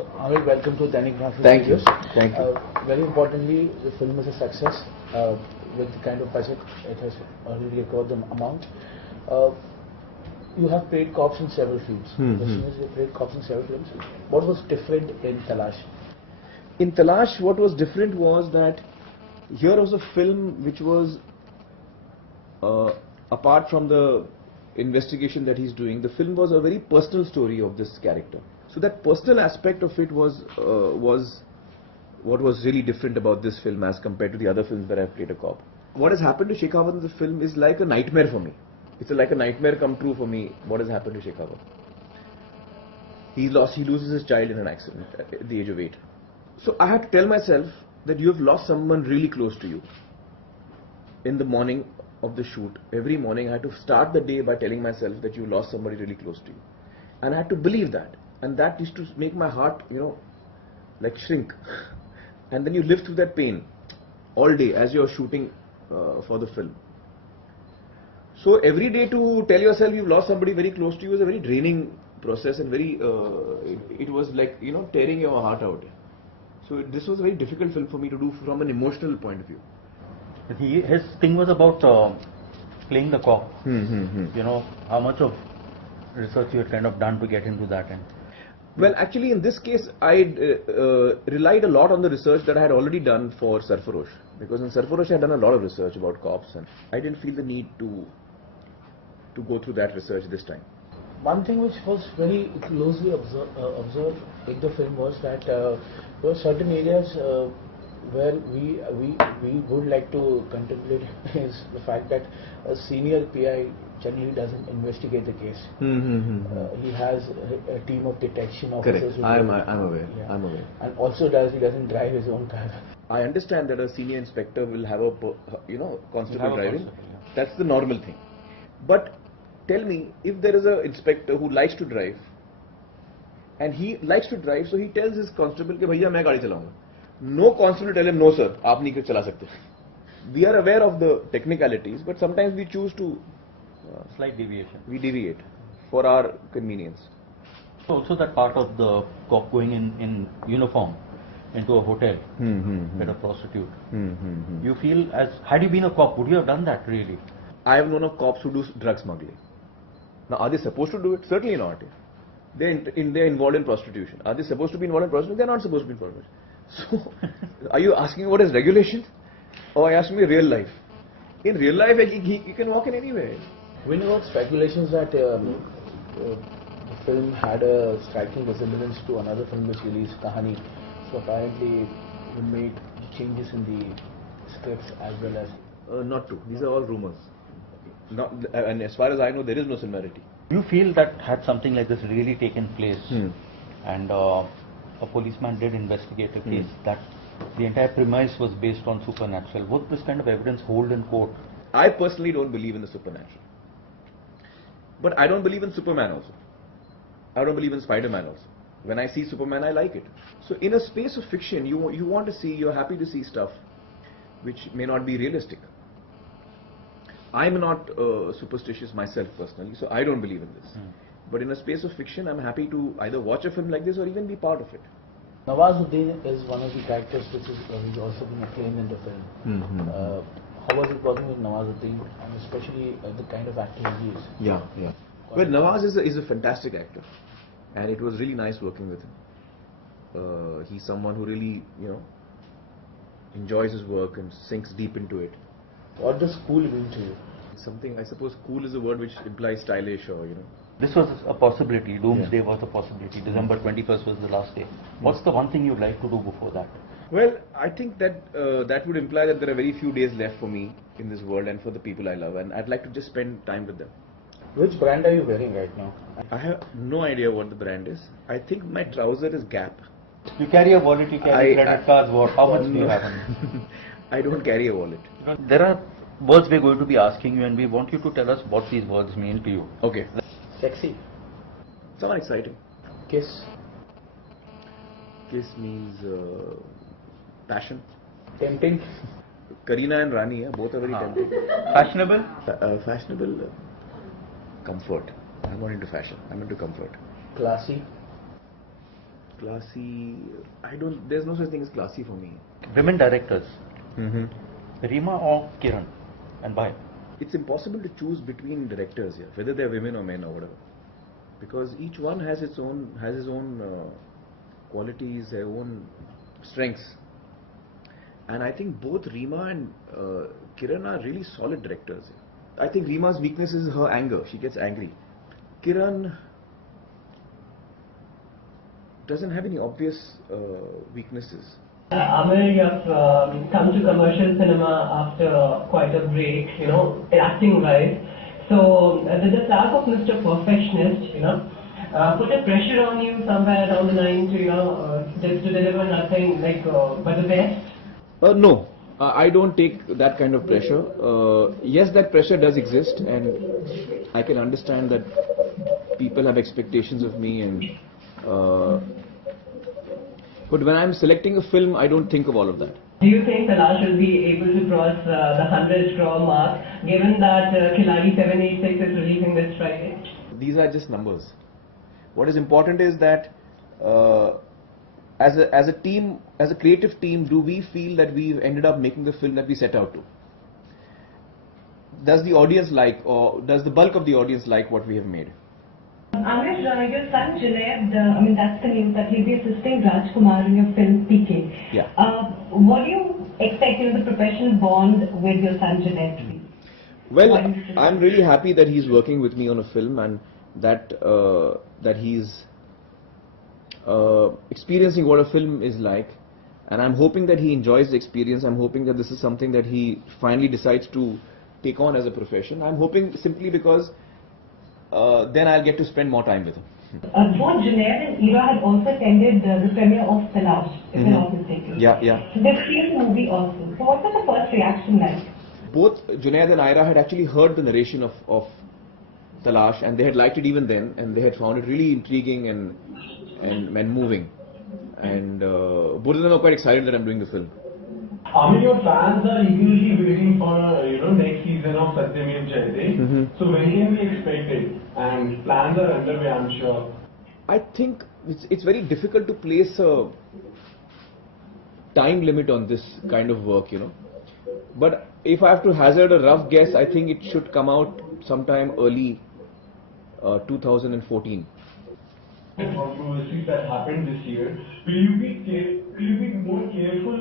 So, Aamir, welcome to Dainik Bhaskar. Thank you. Thank you. Very importantly, the film is a success. With the kind of budget, it has already acquired the amount. You have played cops in several films. You played cops in several films. What was different in Talash? In Talash, what was different was that here was a film which was, apart from the investigation that he's doing, the film was a very personal story of this character. So that personal aspect of it was what was really different about this film as compared to the other films where I've played a cop. What has happened to Shekhawat in the film is like a nightmare for me. It's like a nightmare come true for me. What has happened to Shekhawat? He loses his child in an accident at the age of 8. So I had to tell myself that you have lost someone really close to you. In the morning of the shoot, every morning I had to start the day by telling myself that you lost somebody really close to you. And I had to believe that. And that used to make my heart, like shrink. And then you live through that pain all day as you're shooting for the film. So every day to tell yourself you've lost somebody very close to you is a very draining process and very, it was like, tearing your heart out. So this was a very difficult film for me to do from an emotional point of view. His thing was about playing the cop. How much of research you had kind of done to get into that end? Well, actually in this case I relied a lot on the research that I had already done for Sarfarosh, because in Sarfarosh I had done a lot of research about cops and I didn't feel the need to go through that research this time. One thing which was very closely observed in the film was that there were certain areas where we would like to contemplate is the fact that a senior PI generally doesn't investigate the case. He has a team of detection officers. Correct. I'm aware. Yeah. I'm aware. And also he doesn't drive his own car. I understand that a senior inspector will have a constable driving. That's the normal thing. But tell me, if there is an inspector who likes to drive, and he likes to drive, so he tells his constable कि भैया मैं गाड़ी चलाऊंगा. No constable tell him, no sir, आप नहीं चला सकते. We are aware of the technicalities, but sometimes we choose to slight deviation. We deviate for our convenience. Also that part of the cop going in uniform into a hotel with a prostitute. You feel, as had you been a cop, would you have done that really? I have known of cops who do drug smuggling. Now, are they supposed to do it? Certainly not. They're involved in prostitution. Are they supposed to be involved in prostitution? They're not supposed to be involved in prostitution. So, are you asking what is regulation? Or are you asking me real life? In real life, he can walk in anywhere. We know about speculations that the film had a striking resemblance to another film which released, Kahani. So apparently you made changes in the scripts as well as... Not true. These are all rumors. And as far as I know, there is no similarity. You feel that had something like this really taken place and a policeman did investigate a case, that the entire premise was based on supernatural, would this kind of evidence hold in court? I personally don't believe in the supernatural. But I don't believe in Superman also. I don't believe in Spider-Man also. When I see Superman, I like it. So in a space of fiction, you want to see, you're happy to see stuff which may not be realistic. I'm not superstitious myself personally, so I don't believe in this. But in a space of fiction, I'm happy to either watch a film like this or even be part of it. Nawazuddin is one of the characters which is he's also been acclaimed in the film. How was it working with Nawazuddin, and especially the kind of actor he is? Yeah. Well, Nawaz is a fantastic actor, and it was really nice working with him. He's someone who really, enjoys his work and sinks deep into it. What does cool mean to you? Something, I suppose cool is a word which implies stylish or, This was a possibility. Doomsday was a possibility. December 21st was the last day. What's the one thing you'd like to do before that? Well, I think that that would imply that there are very few days left for me in this world and for the people I love, and I'd like to just spend time with them. Which brand are you wearing right now? I have no idea what the brand is. I think my trouser is Gap. You carry a wallet, you carry credit cards, what? How much do you have? I don't carry a wallet. There are words we're going to be asking you, and we want you to tell us what these words mean to you. Okay. Sexy. Sound exciting. Kiss. Kiss means passion. Tempting. Kareena and Rani, both are very tempting. Fashionable? Fashionable. Comfort. I'm not into fashion. I'm into comfort. Classy. Classy, there's no such thing as classy for me. Women directors, Rima or Kiran, and why? It's impossible to choose between directors here, whether they're women or men or whatever, because each one has his own qualities, their own strengths, and I think both Rima and Kiran are really solid directors. I think Rima's weakness is her anger. She gets angry. Kiran doesn't have any obvious weaknesses. Aamir, you have come to commercial cinema after quite a break, acting-wise. So, did the flag of Mr. Perfectionist, put a pressure on you somewhere down the line to deliver nothing but the best? No, I don't take that kind of pressure. Yes, that pressure does exist, and I can understand that people have expectations of me, and but when I'm selecting a film, I don't think of all of that. Do you think Talash will be able to cross the 100 crore mark, given that Khiladi 786 is releasing this Friday? These are just numbers. What is important is that as a team, as a creative team, do we feel that we've ended up making the film that we set out to? Does the audience like, or does the bulk of the audience like what we have made? Aamir, your son Junaid, that's the news that he'll be assisting Rajkumar in your film PK. Yeah. What do you expect, the professional bond with your son Junaid to be? Well, I'm really happy that he's working with me on a film, and that he's experiencing what a film is like, and I'm hoping that he enjoys the experience. I'm hoping that this is something that he finally decides to take on as a profession. I'm hoping simply because then I'll get to spend more time with him. Both Junaid and Ira had also attended the premiere of Talash, if I'm not mistaken. Yeah. So they've seen the movie also. So what was the first reaction like? Both Junaid and Ira had actually heard the narration of Talash, and they had liked it even then, and they had found it really intriguing and moving. And both of them are quite excited that I'm doing the film. Aamir, your fans are eagerly waiting for next season of Satyamev Jayate. So when can we expect it? And plans are underway, I'm sure. I think it's very difficult to place a time limit on this kind of work, But if I have to hazard a rough guess, I think it should come out sometime early 2014. Controversies that happened this year. Will you be more careful,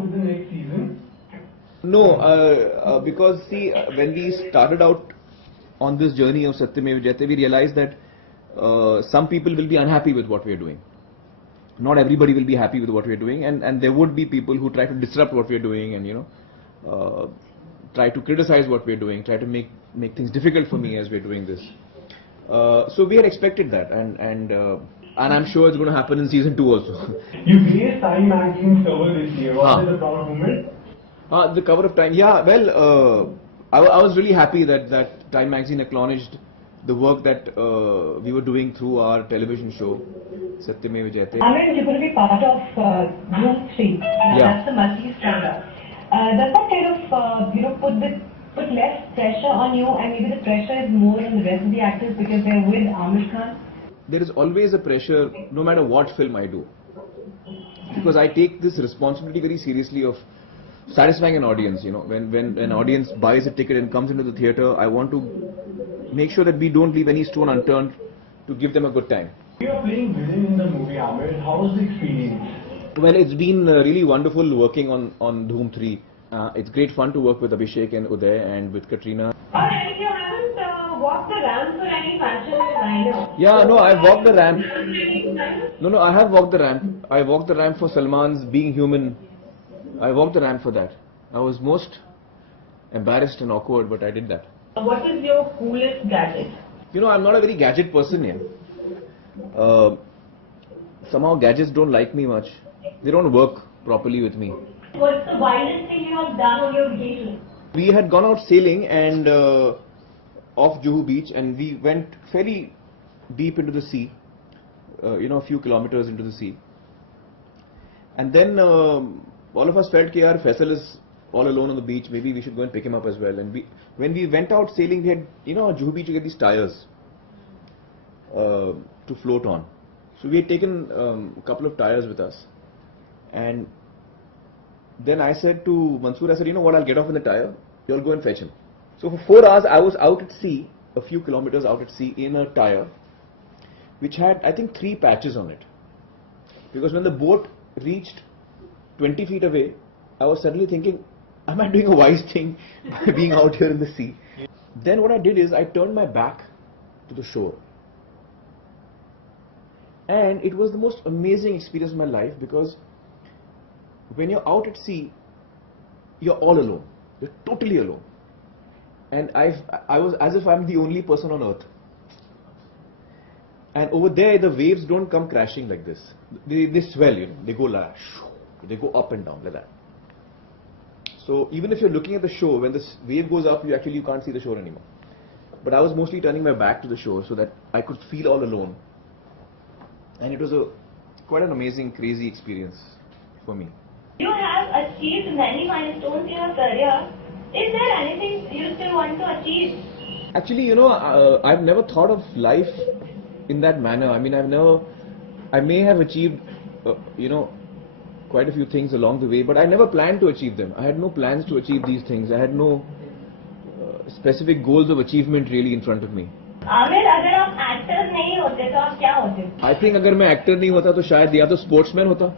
with the next season? No, because see, when we started out on this journey of Satyamev Jayate, we realized that some people will be unhappy with what we are doing. Not everybody will be happy with what we are doing, and there would be people who try to disrupt what we are doing, and try to criticize what we are doing, try to make things difficult for me as we are doing this. So we had expected that, and I'm sure it's going to happen in season 2 also. You graced Time Magazine's cover this year. Was it a proud moment? The cover of Time, yeah. Well, I was really happy that Time Magazine acknowledged the work that we were doing through our television show, Satyamev Jayate. Aamir, you're going to be part of Room 3. That's the multi-starrer. Does that kind of put less pressure on you, and maybe the pressure is more on the rest of the actors because they're with Aamir Khan? There is always a pressure, no matter what film I do, because I take this responsibility very seriously of satisfying an audience. When an audience buys a ticket and comes into the theatre, I want to make sure that we don't leave any stone unturned to give them a good time. You are playing villain in the movie, Aamir. How was the experience? Well, it's been really wonderful working on Dhoom 3. It's great fun to work with Abhishek and Uday and with Katrina. Alright, you haven't walked the ramp for any fashion designer. Yeah, no, I've walked the ramp. No, I have walked the ramp. I walked the ramp for Salman's Being Human. I walked the ramp for that. I was most embarrassed and awkward, but I did that. What is your coolest gadget? I'm not a very gadget person here. Somehow gadgets don't like me much. They don't work properly with me. What's the wildest thing you have done on your vacation? We had gone out sailing and off Juhu Beach, and we went fairly deep into the sea, a few kilometers into the sea. And then all of us felt that Faisal is all alone on the beach, maybe we should go and pick him up as well. And when we went out sailing, we had, Juhu Beach, you get these tires to float on. So we had taken a couple of tires with us, and then I said to Mansoor, I said, you know what, I'll get off in the tire, you'll go and fetch him. So for 4 hours I was out at sea, a few kilometers out at sea in a tire which had, I think, 3 patches on it. Because when the boat reached 20 feet away, I was suddenly thinking, am I doing a wise thing by being out here in the sea? Then what I did is I turned my back to the shore. And it was the most amazing experience of my life, because when you're out at sea, you're all alone. You're totally alone. And I was as if I'm the only person on earth. And over there, the waves don't come crashing like this. They swell, you know. They go like, they go up and down like that. So even if you're looking at the shore, when this wave goes up, you can't see the shore anymore. But I was mostly turning my back to the shore so that I could feel all alone. And it was quite an amazing, crazy experience for me. You have achieved many milestones in your career. Is there anything you still want to achieve? Actually, you know, I've never thought of life in that manner. I mean, I may have achieved, you know, quite a few things along the way, but I never planned to achieve them. I had no plans to achieve these things. I had no specific goals of achievement really in front of me. Aamir, अगर आप actor नहीं होते तो आप क्या होते? I think अगर मैं एक्टर नहीं होता तो शायद या तो स्पोर्ट्समैन होता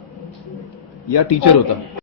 या टीचर होता.